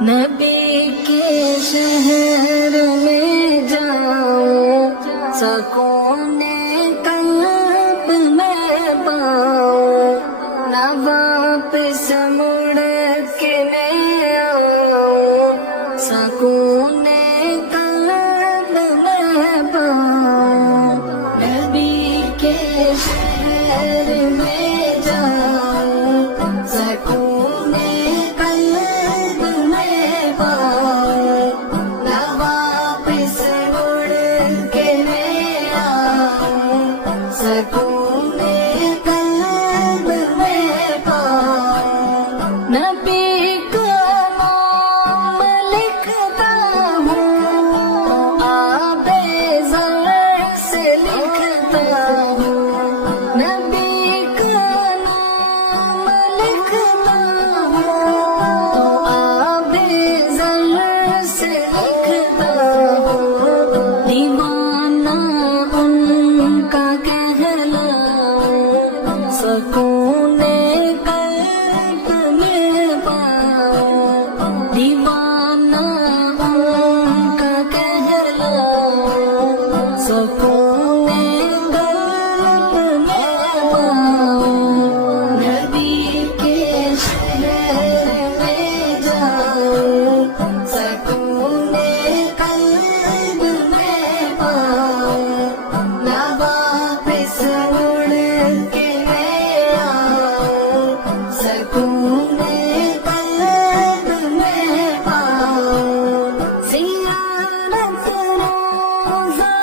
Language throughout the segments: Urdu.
نبی کے شہر میں جاؤں، سکون قلب میں پاؤں، نہ واپس مڑ کے میں آؤں، سکون قلب میں پاؤں۔ نبی کے شہر میں جاؤں، سکون قلب میں پاؤں، نہ واپس مڑ کے میں آؤں، سکون قلب میں پاؤں۔ نبی کا نام لکھتا ہوں، آب زر سے لکھتا ہوں، نبی کا نام لکھتا ہوں، آب زر سے لکھتا ہوں، دیوانہ ان کا کہلاؤں، سکون قلب میں پاؤں، دیوانہ ان کا کہلاؤں، سکون قلب میں پاؤں۔ نبی کے شہر میں جاؤں، سکون قلب میں پاؤں، نہ واپس مڑ کے میں آؤں، سکون قلب میں پاؤں۔ زیارت روضہ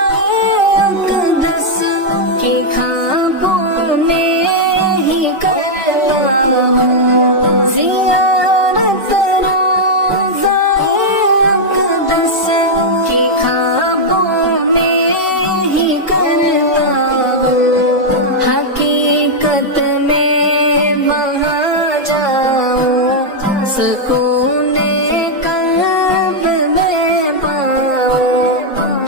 اقدس کی خوابوں میں ہی کرتا ہوں، زیارت روضہ اقدس کی خوابوں میں ہی کرتا ہوں، حقیقت میں وہاں جاؤں، سکون قلب میں پاؤں،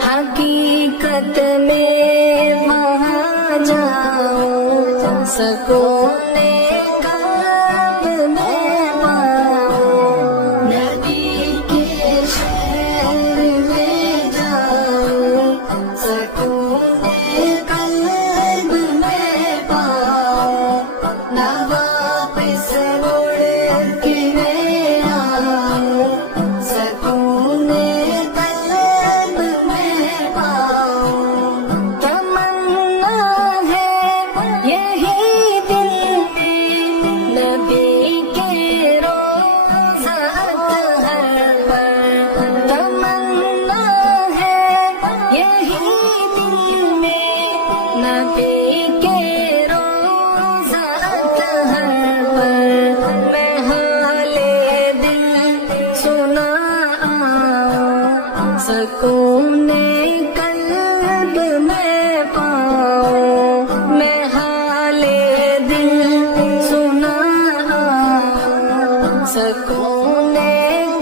حقیقت میں وہاں جاؤں، سکون قلب میں پاؤں۔ نبی کے شہر میں جاؤں، سکون قلب میں پاؤں، نہ واپس مڑ کے میں آؤں، سکون قلب میں پاؤں۔ تمنا ہے یہی دل میں، نبی کے روضہ اطہر پر، تمنا ہے یہی دل میں، نبی کے روضہ اطہر پر، میں حال دل سنا آؤں، سکون قلب میں پاؤں، میں حال دل سنا آؤں، سکون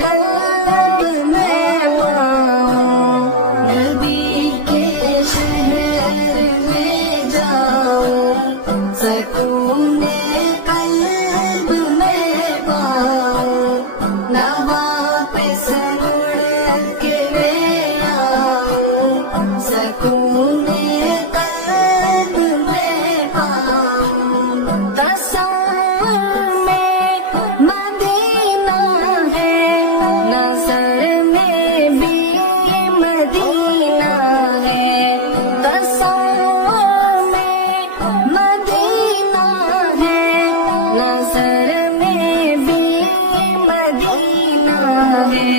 قلب میں پاؤں۔ نبی کے شہر میں جاؤں، سکون قلب میں پاؤں، نہ واپس مڑ کے میں آؤں، سکون قلب میں پاؤں۔ تصور میں مدینہ ہے، نظر میں بھی مدینہ ہے، تصور میں مدینہ ہے، نظر میں بھی مدینہ ہے،